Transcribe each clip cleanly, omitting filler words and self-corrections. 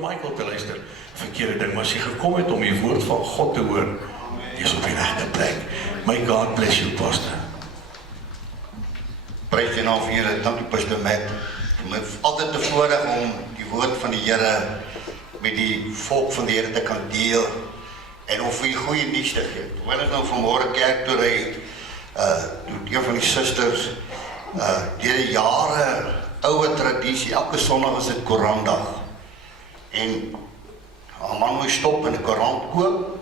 Michael te luister, verkeerde ding, maar as jy gekom het om die woord van God te hoor, jy is op die regte plek. May God bless you, pastor. Prys die naam van Here, dankie Pastor Matt. Vir my altyd 'n voorreg om die woord van die Here met die volk van die Here te kan deel en om vir die goeie nuus te gee. Terwyl ek nou vanmôre kerk toe ry, toe een van die susters deur die jare oude tradisie, elke Sondag is dit Korandag. En haar man moet stop en 'n koerant koop.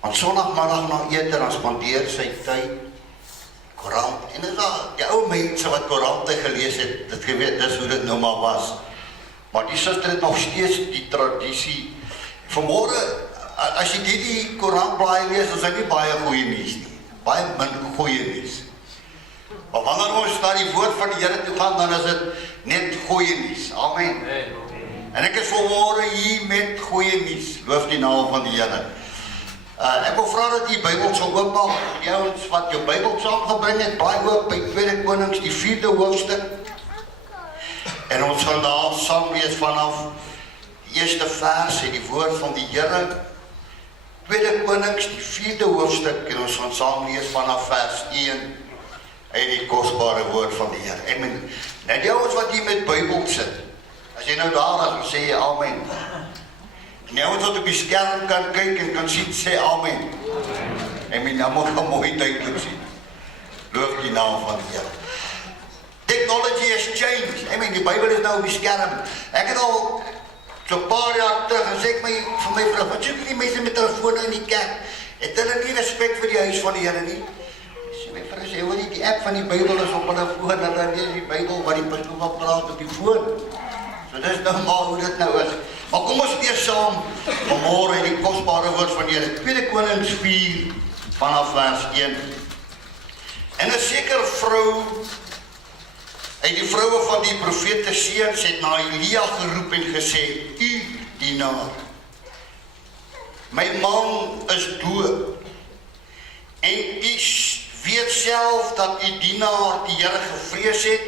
Want Sondagmiddag na ete dan spandeer sy tyd koerant. En dit is die ou mense wat koerante gelees het, dit geweet, dis hoe dit nou maar was. Maar die suster het nog steeds die tradisie. Vanmôre, as jy die koerantblaai lees, is dit nie baie goeie nuus nie. Baie min goeie nuus. Maar wanneer ons na die woord van die Here toe gaan, dan is dit net goeie nuus. Amen. En ek is vanmôre hier met goeie nuus. Loof die naam van die Here. Ek wil vra dat jy Bybel sal oopmaak. Die ouens wat jou Bybel saamgebring het, blaai oop by 2 Konings, die 4de hoofstuk. En ons gaan daar saam lees vanaf die eerste vers en die woord van die Here. 2 Konings, die 4de hoofstuk, en ons gaan saam lees vanaf vers 1 uit die kosbare woord van die Here. Amen. Nou die ouens wat hier met Bybel sit, as jy nou daar is, sê jy amen. En die ouens wat op die skerm kan kyk en kan sien, sê amen. Amen, nou moet jy mooi duidelik sien. Loof die naam van die Here. Technology has changed. Amen, die Bybel is nou op die skerm. Ek het al so 'n paar jaar terug en sê ek vir my vrou, wat soek die mense met telefone in die kerk? Het hulle nie respek vir die huis van die Here nie? My vrou sê, hoor jy, die app van die Bybel is op hulle foon, hulle lees die Bybel wat die pastoor van praat op die foon. So dis nou maar hoe dit nou is. Maar kom ons lees saam vanmôre in die kosbare woord van die Here. 2 Konings 4 vanaf vers 1. En 'n sekere vrou uit die vroue van die profete seuns het na Elia geroep en gesê, u dienaar, my man is dood. En u weet self dat u dienaar die Here gevrees het.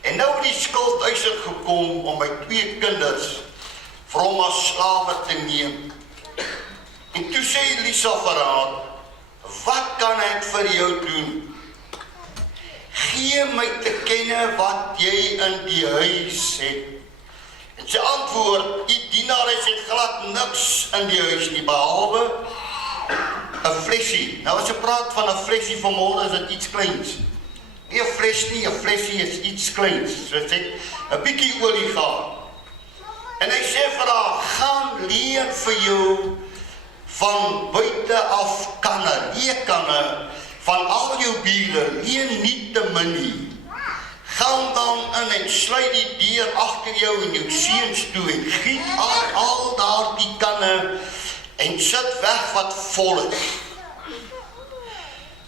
En nou het die skuldeisers gekom om my 2 kinders vir hom as slawe te neem. En toe sê Elisa vir haar, wat kan ek vir jou doen? Gee my te kenne wat jy in die huis het. En sy antwoord, die dienares het glad niks in die huis nie, behalwe 'n flesie. Nou as jy praat van 'n flesie vanmôre, is dit iets kleins. Nie 'n fles nie, 'n flesie is iets kleins. So sê 'n bietjie olie gehad. En hy sê vir haar, gaan leen vir jou van buite af kanne, leekanne, van al jou bure, leen nie te min nie. Gaan dan in en sluit die deur agter jou en jou seuns toe en giet al daardie kanne en sit weg wat vol is.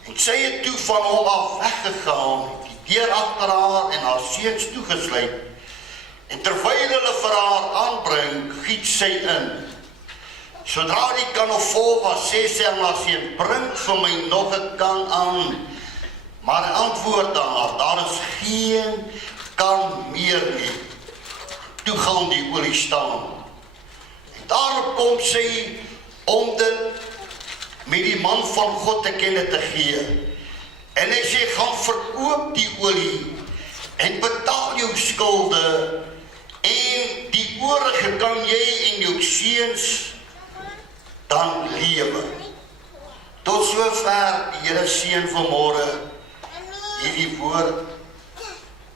En sy het toe van hom af weggegaan, die deur agter haar en haar seuns toegesluit. En terwyl hulle vir haar aanbring, giet sy in. Sodra die kan nog vol was, sê sy aan haar seun, bring vir my nog 'n kan aan. Maar hy antwoord haar, daar is geen kan meer nie. Toe gaan die olie staan. En daarop kom sy om dit met die man van God te kenne te gee. En hy sê, gaan verkoop die olie en betaal jou skulde en die oorige kan jy en jou seuns dan lewe. Tot sover die Here seën vanmôre hierdie woord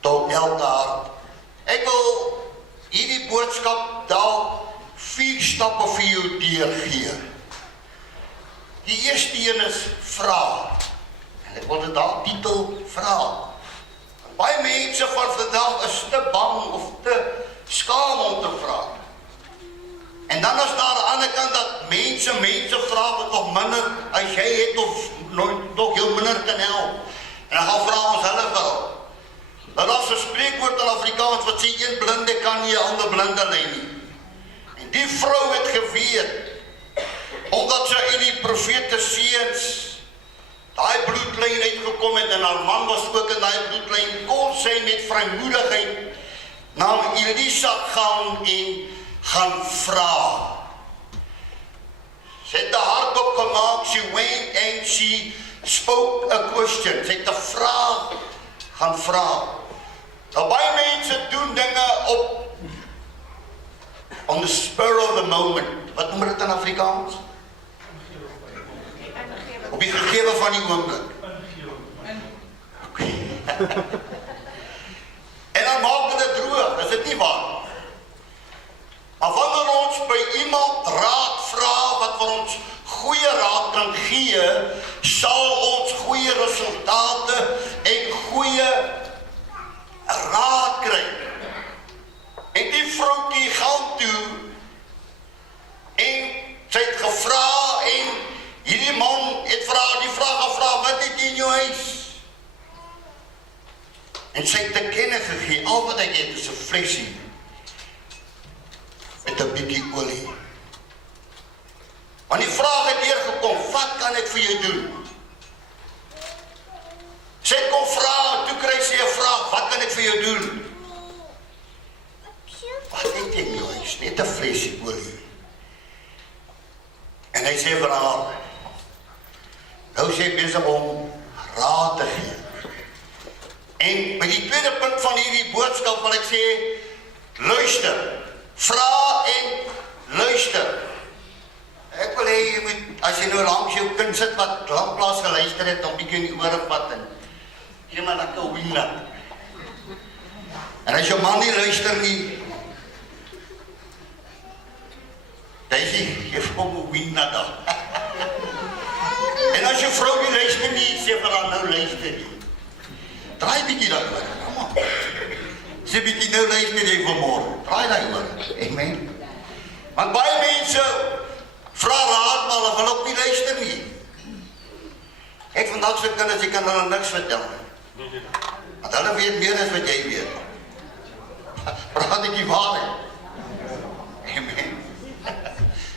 tot elke hart. Ek wil hierdie boodskap dalk 4 stappe vir jou deurgee. Die eerste een is vra. En ek wil dit dalk titel vra. Baie mense van vandag is te bang of te skaam om te vra. En dan is daar aan die ander kant dat mense vra wat nog minder as jy het of nog jou minder kan help. En dan gaan vra ons hulle wel. Dat is 'n spreekwoord in Afrikaans wat sê een blinde kan nie 'n ander blinde lei nie. En die vrou het geweet, omdat sy uit die profete seuns daai bloedlyn uitgekom het en haar man was ook in daai bloedlyn, kon sy met vrymoedigheid na Elisa gaan en gaan vra. Sy het 'n hart opgemaak, she went and she spoke a question. Sy het 'n vraag gaan vra. Nou baie mense doen dinge on the spur of the moment. Wat noem dit in Afrikaans? Op die gegewe van die oomblik. En dan maak dit droog, is dit nie waar? Maar wanneer ons by iemand raad vra wat vir ons goeie raad kan gee, sal ons goeie resultate en goeie raad kry. En die vroukie gaan toe en sy het gevra en hierdie man het die vraag gevra, wat het jy in jou huis? En sy het te kenne gegee, al wat ek het is 'n flesie met 'n bietjie olie. Want die vraag het deurgekom, wat kan ek vir jou doen? Sy kom vra, toe kry sy 'n vraag, wat kan ek vir jou doen? Wat het jy in jou huis? Net 'n flesie olie. En hy sê vir haar, nou is jy besig om raad te gee. En by die tweede punt van hierdie boodskap wil ek sê, luister, vra en luister. Ek wil hê jy moet, as jy nou langs jou kind sit wat langplaas geluister het, om bietjie in die ore vat en gee maar lekker winglet. En as jou man nie luister nie, geef hom 'n winglet dan. En as jou vrou nie luister nie, sê vir haar nou luister nie. Draai bietjie daaroor, kom aan. Sê bietjie nou luister jy vanmôre. Draai daaroor. Amen. Want baie mense vra raad, maar hulle wil ook nie luister nie. Ek vandag se kinders, jy kan hulle niks vertel nie. Want hulle weet meer as wat jy weet. Praat ek die waarheid? Amen.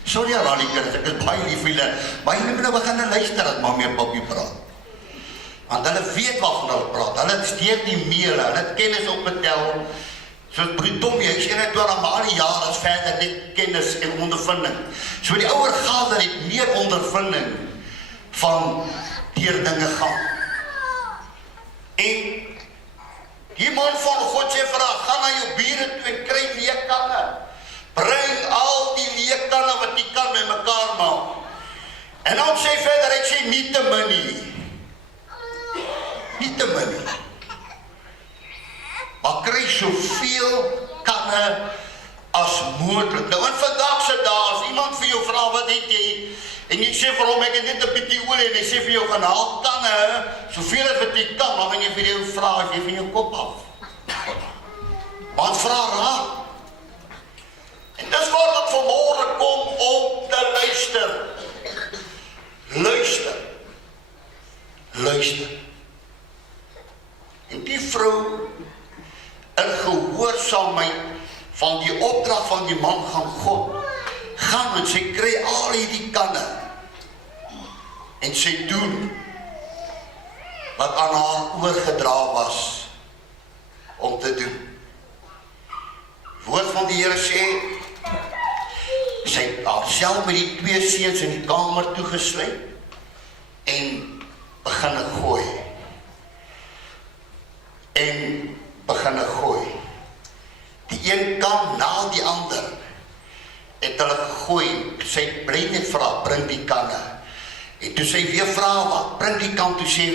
Sorry aan die kinders, ek is baie lief vir julle. Maar julle moet nou begin luister as mami en papi praat. Want hulle weet waarvan hulle praat. Hulle stuur die mail, hulle het kennis opgetel. Soos broer Tommy, hy is 21 maar al die jare is verder net kennis en ondervinding. So die ouer gader het meer ondervinding van deur dinge gaan. En die man van God sê vir haar, gaan na jou bure toe en kry leekkanne. Bring al die leekkanne wat jy kan met mekaar maak. En dan sê verder, ek sê nie te min nie. Nie te min nie. Maar kry soveel kanne as moontlik. Nou in vandag se dae, as iemand vir jou vra wat het jy, en jy sê vir hom ek het net 'n bietjie olie en hy sê vir jou gaan haal kanne, soveel as wat jy kan, maar wanneer jy vir jou vra, as jy van jou kop af. Want vra raad. En dis waar dit vanmôre kom om te luister. Luister. Luister. En die vrou in gehoorsaamheid van die opdrag van die man van God gaan en sy kry al hierdie kanne en sy doen wat aan haar oorgedra was om te doen. Woord van die Here sê, sy het haarself met die twee seuns in die kamer toegesluit en begin gooi. Die een kan na die ander het hulle gegooi. Sy bly net vra, bring die kanne. En toe sy weer vra, wat bring die kan, toe sê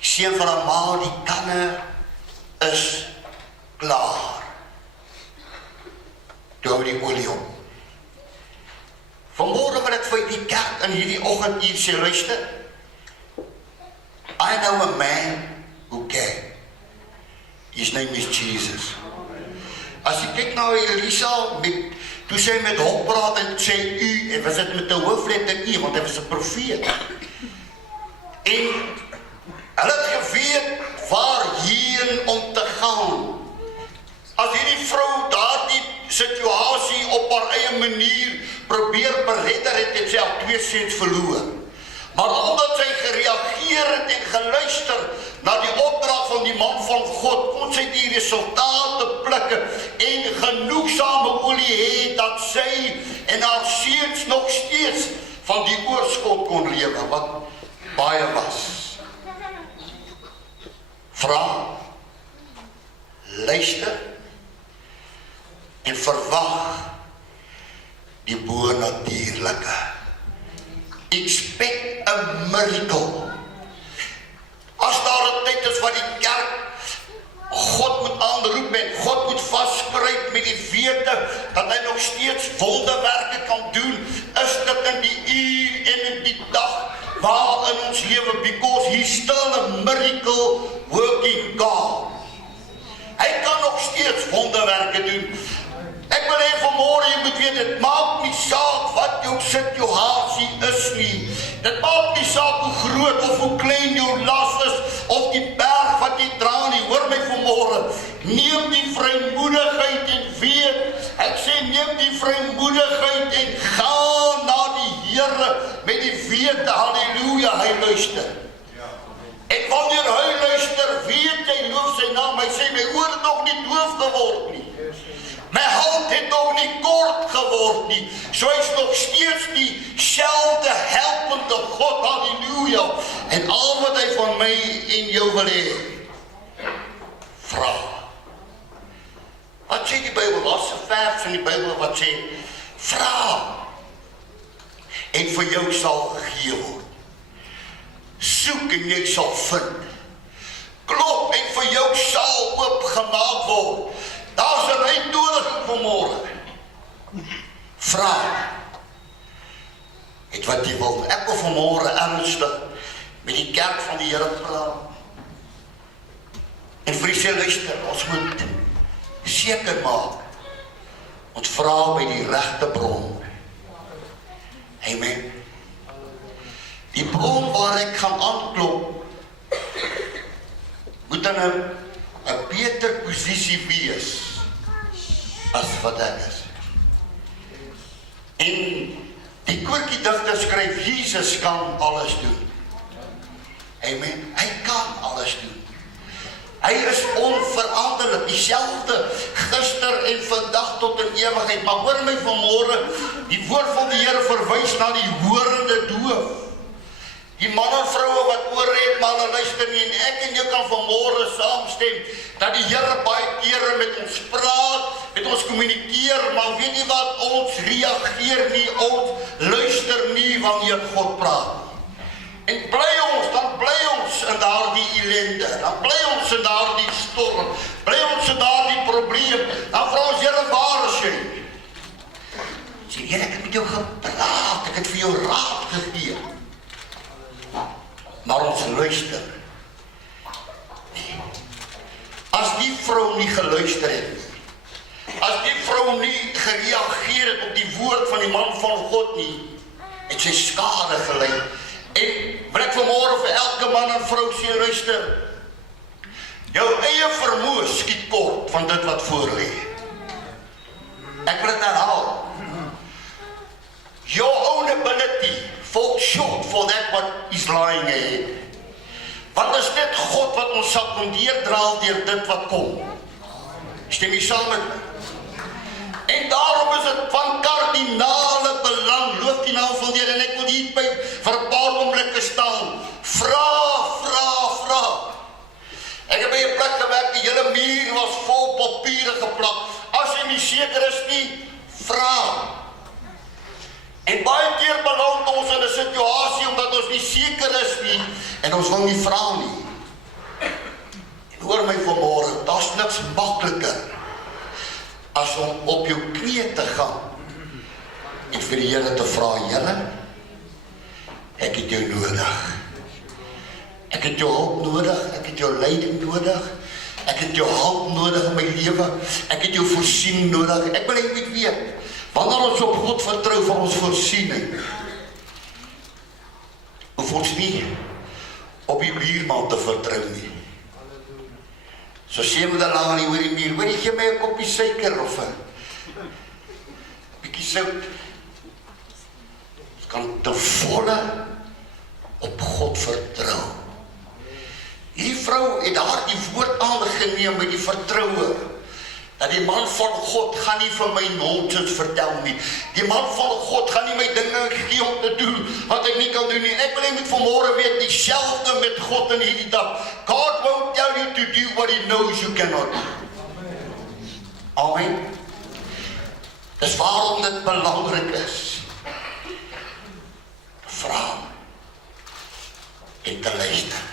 seun vir haar ma, die kanne is klaar. Toe hou die olie op. Vanmôre wil ek vir die kerk in hierdie oggend hier sê, luister. I know a man who can. His name is Jesus. As jy kyk na Elisa, toe sy met hom praat en sê u, en was dit met 'n hoofletter U, want hy was 'n profeet. En hulle het geweet waarheen om te gaan. As hierdie vrou daardie situasie op haar eie manier probeer beredder het sy al 2 seuns verloor. Maar omdat sy gereageer geluister het en geluister na die opdrag van die man van God, kon sy die resultate plikke en genoegsame olie hê dat sy en haar seuns nog steeds van die oorskot kon lewe, wat baie was. Vra, luister en verwag die bonatuurlike. Expect a miracle. As daar 'n tyd is wat die kerk God moet aanroep en God moet vaskryp met die wete dat hy nog steeds wonderwerke kan doen, is dit in die uur en in die dag waar in ons lewe, because he's still a miracle working God. Hy kan nog steeds wonderwerke doen. Ek wil hê vanmôre jy moet weet, dit maak nie saak wat jou situasie is nie. Dit maak nie saak hoe groot of hoe klein jou las is, of die berg wat jy dra nie. Hoor my vanmôre, neem die vrymoedigheid en weet, ek sê neem die vrymoedigheid en gaan na die Here met die wete, halleluja, hy luister. En wanneer hy luister, weet jy, loof sy naam, hy sê, my oor het nog nie doof geword nie. My hand het nog nie kort geword nie. So hy is nog steeds dieselfde helpende God, halleluja. En al wat hy van my en jou wil hê, vra. Wat sê die Bybel? Daar's 'n vers in die Bybel wat sê, vra. En vir jou sal gegee word. Soek en jy sal vind. Klop en vir jou sal oopgemaak word. Daar's 'n uitnodiging vanmôre. Vra. Het wat jy wil. Ek wil vanmôre ernstig met die kerk van die Here praat. En vir die luister, ons moet seker maak. Ons vra by die regte bron. Amen. Die bron waar ek gaan aanklop, moet dan 'n beter posisie wees as wat ek is. En die koortjie-digter skryf, Jesus kan alles doen. Amen. Hy kan alles doen. Hy is onveranderlik, dieselfde gister en vandag tot in ewigheid. Maar hoor my vanmôre, die woord van die Here verwys na die horende doof. Die man en vroue wat oor het, maar hulle luister nie, en ek en jy kan vanmôre saamstem, dat die Here baie kere met ons praat, met ons kommunikeer, maar weet jy wat, ons reageer nie, ons luister nie wanneer God praat. En dan bly ons in daardie ellende, dan bly ons in daardie storm, bly ons in daardie probleem, dan vra ons, Here, waar is jy? Sê, Here, ek het met jou gepraat, ek het vir jou raad gegee. Maar ons luister. Nee. As die vrou nie geluister het, as die vrou nie gereageer het op die woord van die man van God nie, het sy skade gelei. En wil ek vanmôre vir elke man en vrou sê, luister, jou eie vermoë skiet kort van dit wat voor lê. Ek wil dit herhaal. Your own ability falls short for that what is lying ahead. Want is dit God wat ons sal kon deurdra deur dit wat kom. Stem jy saam met my? En daarom is dit van kardinale belang, loof die naam van die Here, en ek wil hier by vir 'n paar oomblikke staan. Vra. Ek het by 'n plek gewerk, die hele muur was vol papiere geplak. As jy nie seker is nie, vra. En baie keer beland ons in 'n situasie omdat ons nie seker is nie en ons wil nie vra nie. En hoor my vanmôre, daar's niks makliker as om op jou knieë te gaan en vir die Here te vra, Here, ek het jou nodig. Ek het jou hulp nodig, ek het jou leiding nodig, ek het jou hulp nodig in my lewe, ek het jou voorsiening nodig. Ek wil hê jy moet weet, wanneer ons op God vertrou vir ons voorsiening, hoef ons nie op die buurman te vertrou nie. So sê my dan lang nie oor die muur, hoor jy gee my 'n koppie suiker of 'n bietjie sout. Ons kan te volle op God vertrou. Hierdie vrou het daar die woord aangeneem met die vertroue, dat die man van God gaan nie vir my nonsens vertel nie. Die man van God gaan nie my dinge gee om te doen wat ek nie kan doen nie. Ek wil jy moet vanmorgen weet, dieselfde met God in hierdie dag. God won't tell you to do what he knows you cannot do. Amen. Dis waarom dit belangrik is. Vra en te luister.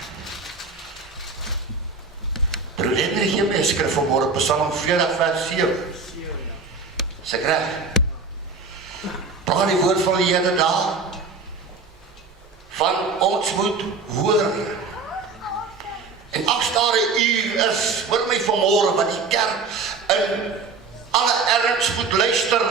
Broer Hendrik gee my 'n skrif vanmorgen, Psalm 40 vers 7. Is ek reg? Praat die woord van die Here daar, van ons moet hoor. En as daar 'n uur is, hoor my vanmorgen, wat die kerk in alle erns moet luister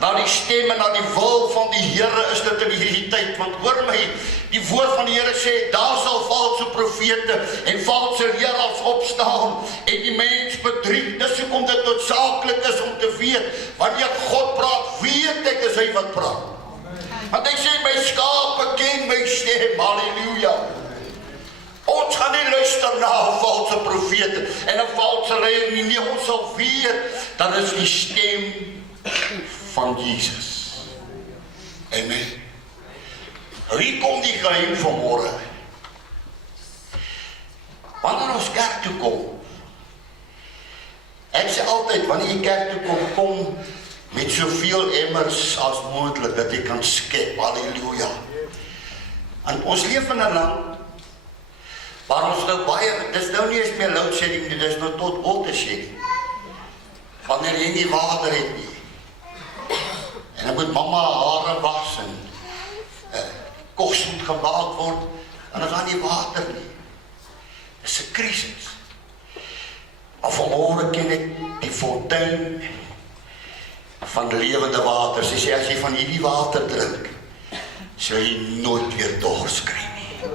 na die stem en na die wil van die Here, is dit in hierdie tyd. Want hoor my, die woord van die Here sê, daar sal valse profete en valse leraars opstaan en die mens bedrieg. Dis hoekom dit noodsaaklik is om te weet, wanneer God praat, weet ek is hy wat praat. Want hy sê, my skape ken my stem, halleluja. Ons gaan nie luister na 'n valse profete en 'n valse leier nie. Nee, ons sal weet, dat is die stem van Jesus. Amen. Hier kom die geheim vanmorgen. Wanneer ons kerk toe kom, ek sê altyd, wanneer jy kerk toe kom, kom met soveel emmers as moontlik, dat jy kan skep, halleluja. En ons leef in 'n land, waar ons nou baie, dis nou nie eens meer loadshedding nie, dis nou tot watershedding. Wanneer jy nie water het nie, en dan moet mama hare was, en kos moet gemaak word, en dan is daar nie water nie. Dis 'n krisis. Maar vanmorgen ken ek die fontein van lewende water. Sy sê, as jy van hierdie water drink, sal jy nooit weer dors kry nie.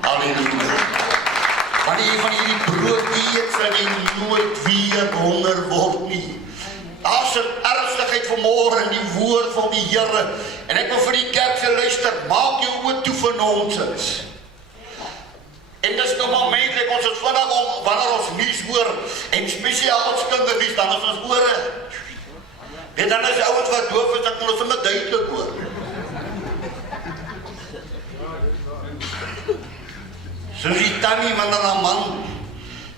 Halleluja. Wanneer jy van hierdie brood eet, sal jy nooit weer honger word nie. Daar's 'n ernstigheid vanmorgen in die woord van die Here. En ek wil vir die kerk sê, luister, maak jou oë toe vir nonsens. En dis nou maar menslik, ons is vinnig om, wanneer ons nuus hoor, en spesiaal ons kindernuus, dan is ons ore. En dan is ouens wat doof is, ek moet ons sommer duidelik hoor. Soos die tannie, wanneer 'n man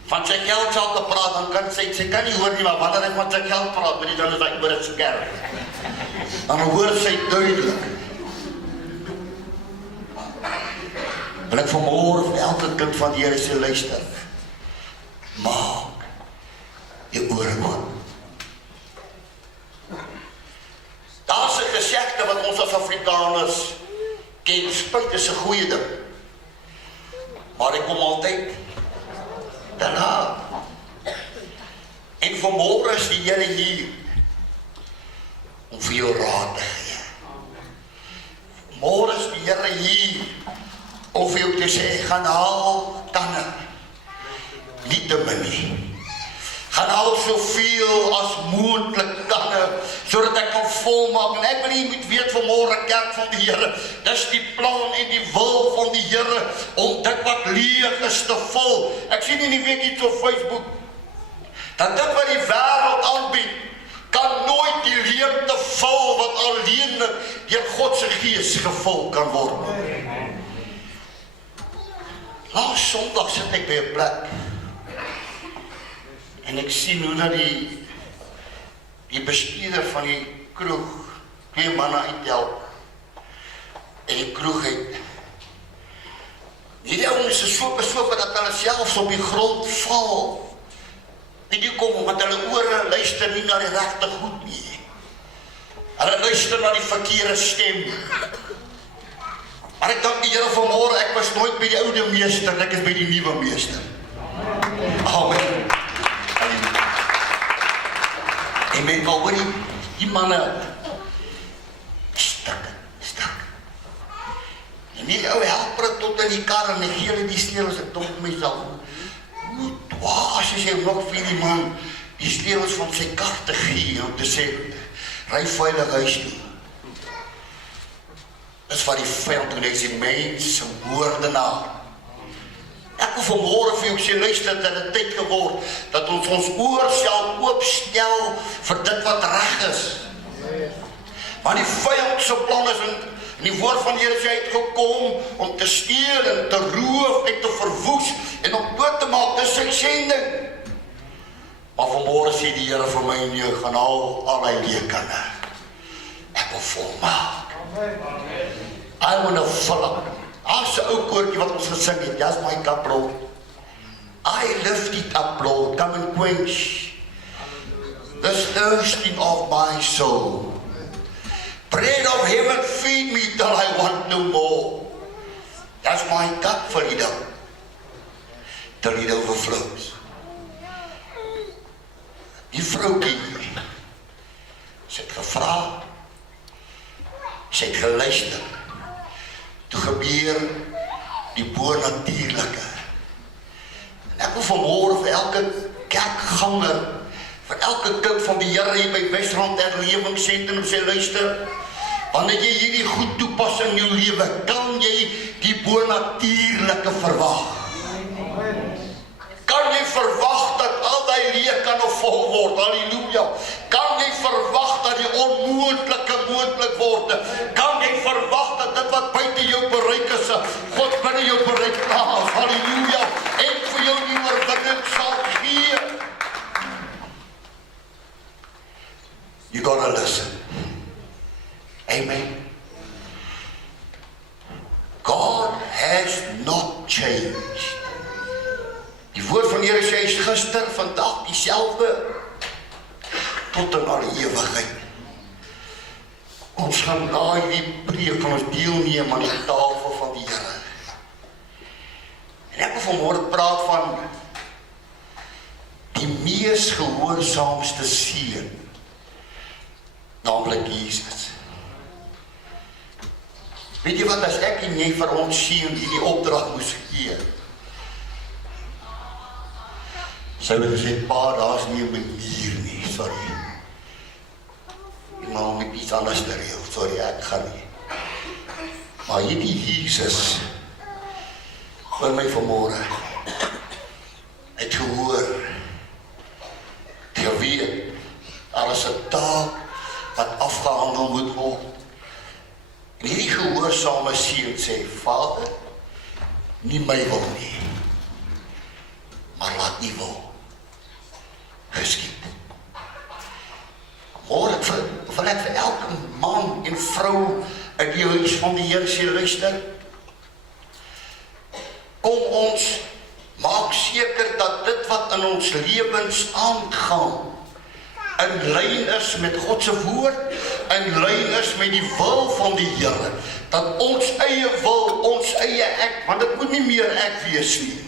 van sy geld sal te praat, dan kan sy kan nie hoor nie, maar wanneer hy van sy geld praat, dan is hy oor het skerp. Dan hoor sy duidelik. En ek vanmorgen vir elke kind van die Here sê, luister, maak jou ore oop. Daar's 'n gesegde wat ons as Afrikaners ken, spyt is 'n goeie ding. Maar ek kom altyd daarna. En vanmorgen is die Here hier om vir jou raad te gee. Môre is die Here hier om vir jou te sê, gaan haal kanne, nie te min nie. Gaan haal soveel as moontlik kanne, sodat ek kan volmaak. En ek wil jy moet weet vanmorgen, kerk van die Here, dis die plan en die wil van die Here, om dit wat leeg is te vul. Ek sien in die week iets op Facebook, dat dit wat die wêreld aanbied, kan nooit die leemte vul, wat alleenlik deur God se Gees gevul kan word. Laas Sondag sit ek by 'n plek, en ek sien hoe dat die bestuurder van die kroeg, 2 manne uithelp, en die kroeg het, hierdie ouens is so besopen dat hulle selfs op die grond val. En die kom, want hulle ore luister nie na die regte goed nie. Hulle luister na die verkeerde stem. Maar ek dank die Here vanmorgen, ek was nooit by die oude meester, ek is by die nuwe meester. Amen. En met al hoor die manne stik. En die ou helper tot in die kar en die gele die sleutels, ek dink myself, hoe dwaas is hy nog vir die man die sleutels van sy kar te gee om te sê, ry veilig huis toe. Dis wat die vyand doen, hy sê, mens, moordenaar. Ek wil vanmôre vir jou sê, luister, dat het tyd geword, dat ons oor sal oopstel vir dit wat reg is. Want die vyand se plan is in die woord van die Here sê hy het gekom om te steel en te roof en te verwoes en om dood te maak, dis sy sending. Maar vanmôre sê die Here vir my en jou, gaan al my leekkinge. Ek wil volmaak. I want to fill up. As 'n ou koortjie wat ons gesing het, just my cup, Lord. I lift it up, Lord. Come and quench this thirsting of my soul. Bread of heaven, feed me till I want no more. That's my cup for it up. Till it overflows. Die vroukie, sy het gevra, sy het geluister. Toe gebeur die bonatuurlike. En ek wil vanmôre vir elke kerkganger, vir elke kind van die Here hier by Wesrand Herlewingsentrum sê, luister, wanneer jy hierdie goed toepas in jou lewe, kan jy die bonatuurlike verwag. Kan jy verwag dat al die leekkanne vol word? Halleluja. Kan jy verwag dat die onmoontlike moontlik word? Kan jy verwag dat dit wat buite jou bereik is, God binne jou bereik plaas? Halleluja. En vir jou die oorwinning sal gee. You gotta listen. Amen. God has not changed. Die woord van die Here sê, hy is gister, vandag dieselfde, tot in alle ewigheid. Ons gaan na die preek van ons deelneem aan die tafel van die Here. En ek wil vanmôre praat van die mees gehoorsaamste seun, naamlik Jesus. Weet jy wat, as ek en jy vir ons seun die opdrag moes gee, sy het gesê, pa, daar is nie 'n manier nie, sorry. Jy mag met iets anders te reël, sorry, ek gaan nie. Maar hierdie Jesus, vir my vanmôre, het gehoor, geweet, daar is 'n taak wat afgehandel moet word. En hierdie gehoorsame seun sê, Vader, nie my wil nie, maar laat nie wil geskied. Môre wil ek vir elke man en vrou uit die huis van die Here sê, luister, kom ons maak seker dat dit wat in ons lewens aangaan, in lyn is met God se woord, in lyn is met die wil van die Here, dat ons eie wil, ons eie ek, want dit moet nie meer ek wees nie.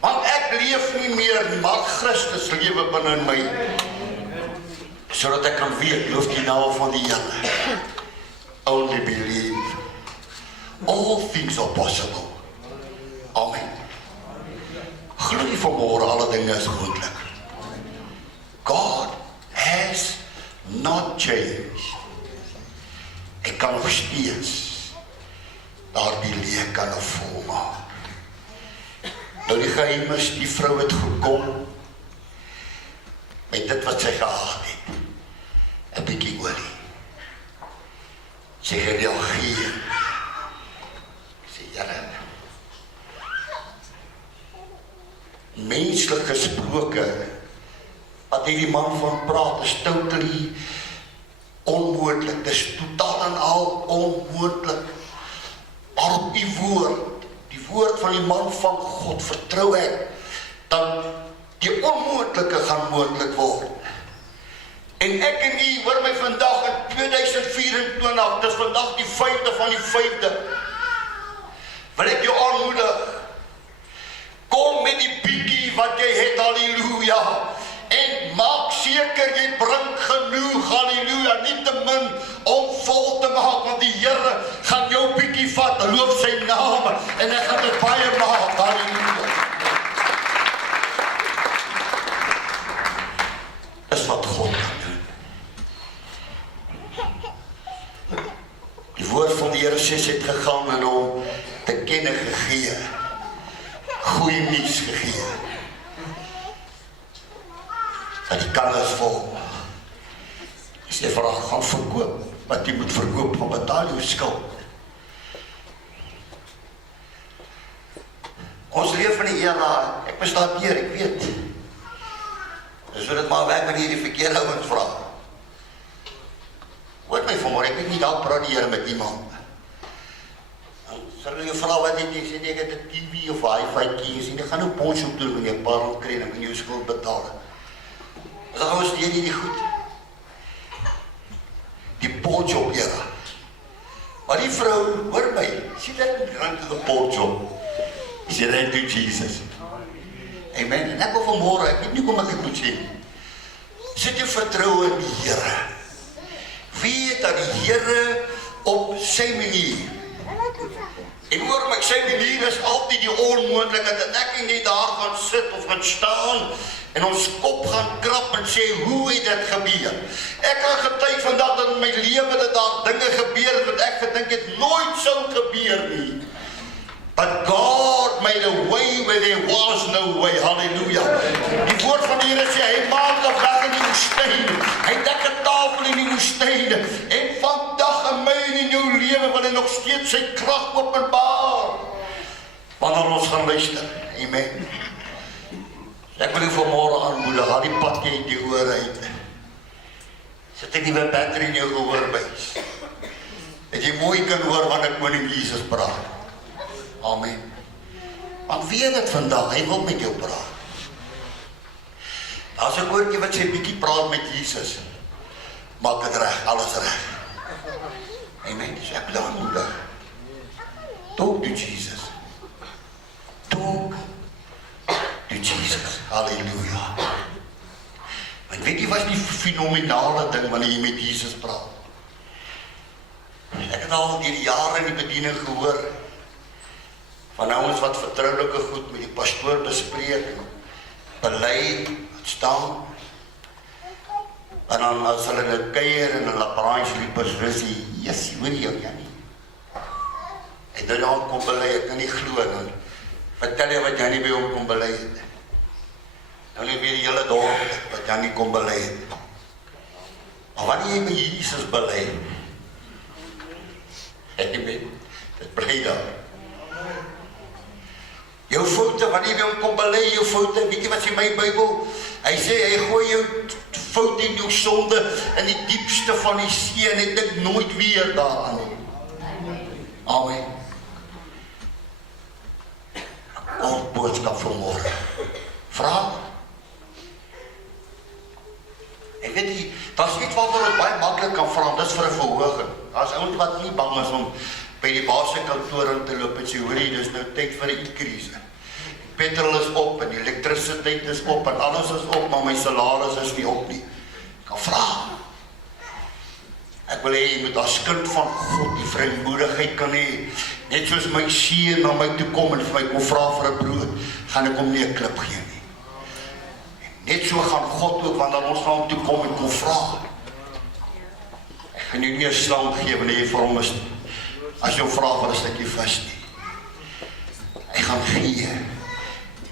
Want ek leef nie meer nie, maar Christus lewe binne in my. Sodat ek kan weet, loof die naam van die Here. Only believe. All things are possible. Amen. Glo vanmôre alle dinge is moontlik. God has not changed. Ek kan nog steeds daardie leekkanne volmaak. Nou die geheim is, die vrou het gekom met dit wat sy gehad het. 'n bietjie olie. Sy gereageer. Sê, Here, menslik gesproke, wat hierdie man van praat, is totally onmoontlik. Dit is totaal en al onmoontlik. Maar op die woord van die man van God, vertrou ek, dat die onmoontlike gaan moontlik word. En ek en u, hoor my vandag in 2024, dis vandag die 5de van die 5de, wil ek jou aanmoedig, kom met die bietjie wat jy het, halleluja, en maak seker jy bring genoeg, halleluja, nie te min om vol te maak, want die Here gaan jou bietjie vat, loof sy naam, en hy gaan dit baie maak, halleluja. Dis wat God kan doen. Die woord van die Here sê, het gegaan en hom te kenne gegee. goeie nuus gegee. Dat die kan is vol. Hy sê vir haar, gaan verkoop, wat jy moet verkoop, van betaal jou skuld. Ons leef in die era, ek bestaan hier, ek weet. Dus so dit maar weg met hierdie verkeerde ouens vra. Hoor my vanmorgen, ek weet nie, daar praat die Here met iemand. Dan sal jy vra wat jy sê, ek het 'n TV of hi-fi keys, en ek gaan nou ponch op doen, en jy paar kry, en ek kan jou skuld betaal. Dan gaan ons leer die goed. Die ponch op Here. Maar die vrou, hoor my, sê dit rand die ponch op. Sê dit toe Jesus. Amen. En ek wil vanmorgen, ek weet nie kom ek moet sê. Sit jy vertrou in die Here. Weet dat die Here op sy manier. En hoor my, sy manier is altyd die onmoontlikheid, dat ek nie daar gaan sit of gaan staan en ons kop gaan krap en sê, hoe het dit gebeur? Ek kan getuig vandag dat in my lewe dat daar dinge gebeur wat ek gedink het nooit sou gebeur nie. But God made a way where there was no way. Hallelujah. Die woord van die Here sê, hy maak 'n weg in die woestyn. Hy dek 'n tafel in die woestyn. En vandag in my en in jou lewe wil hy nog steeds sy krag openbaar. Wanneer ons gaan luister. Amen. Ek wil u vanmorgen aanmoedig, haal die padjie uit die oor uit. Sit 'n nuwe battery in jou gehoorbuis. Dat jy mooi kan hoor wanneer koning Jesus praat. Amen. Want weet dit vandag, hy wil met jou praat. Daar's 'n woordjie wat sê bietjie praat met Jesus. Maak dit reg, alles reg. Amen. Dus ek wil aanmoedig. Talk to Jesus. Talk to Jesus. Halleluja. Want weet jy wat die fenomenale ding wanneer jy met Jesus praat? Ek het al die jare in die bediening gehoor van ouens wat vertroulike goed met die pastoor bespreek, belei, staan, en dan as hulle nou kuier en hulle branchliepers rusie, yes, hoor jou, Jannie. En dan kom belei, ek kan nie glo, dan vertel jy wat Jannie by hom kom belei het. Nou nie weer die hele dorp wat Jannie kom belei het. Maar wanneer jy by Jesus belei, dit bly daar. Jou foute, wanneer jy hom kom belei, jou foute, weet jy wat sê my Bybel? Hy sê, hy gooi jou foute en jou sonde in die diepste van die see en hy dink nooit weer daaraan. Amen. Kort boodskap vanmorgen. Vraag. En weet jy, dat is iets wat ons baie makkelijk kan vraag, dat is vir 'n verhoging. As ouens wat nie bang is om by die baasse kantoor in te loop en sê, hoor jy, dis nou tyd vir 'n increase. Petrol is op en die elektrisiteit is op en alles is op, maar my salaris is nie op nie. Kan vraag. Ek wil hê jy moet as kind van God die vrymoedigheid kan hê. Net soos my seun na my toe kom en vir my kom vra vir 'n brood, gaan ek hom nie 'n klip gee nie. Net so gaan God ook wanneer ons na hom toe kom en kom vra. Ek gaan jou nie 'n slang gee wanneer jy vir hom is, as jy hom vra vir 'n stukkie vis nie. Hy gaan gee die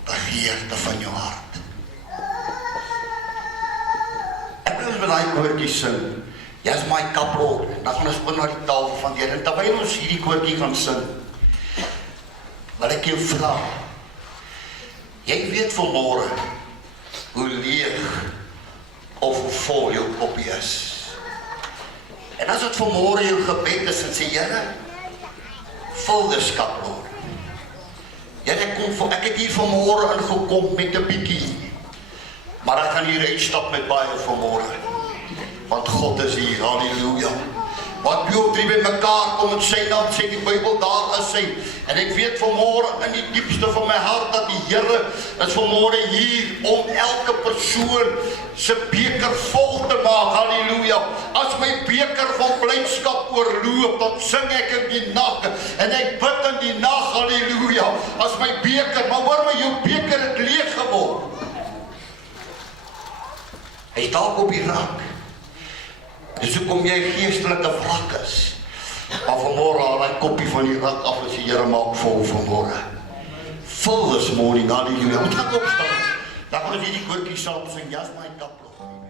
begeerte van jou hart. Ek wil ons met daai koortjie sing. Jy's my kaprol. Dan gaan ons oor na die tafel van die Here. En terwyl ons hierdie koortjie gaan sing, wil ek jou vra. Jy weet vanmôre hoe leeg of hoe vol jou koppie is. En as dit vanmôre jou gebed is en sê, Here, vul dis kaprol. Here, ek het hier vanmôre ingekom met 'n bietjie, maar ek gaan hier uitstap met baie vanmôre. Want God is hier, halleluja. Wat 2 of 3 by mekaar kom in sy naam, sê die Bybel, daar is hy. En ek weet vanmôre in die diepste van my hart dat die Here is vanmôre hier om elke persoon se beker vol te maak, halleluja. As my beker van blydskap oorloop, dan sing ek in die nag en ek bid in die nag, halleluja. As my beker, maar hoor my, jou beker het leeg geword. Hy is dalk op die rak. Dis hoekom jy geestelike vlak is. Maar vanmôre haal hy koppie van die rak af en sê, Here, maak vol vanmôre. full this morning. Hallelujah. Ons gaan opstaan. Dan gaan ons hierdie koortjie saam sing. Just my cup of tea.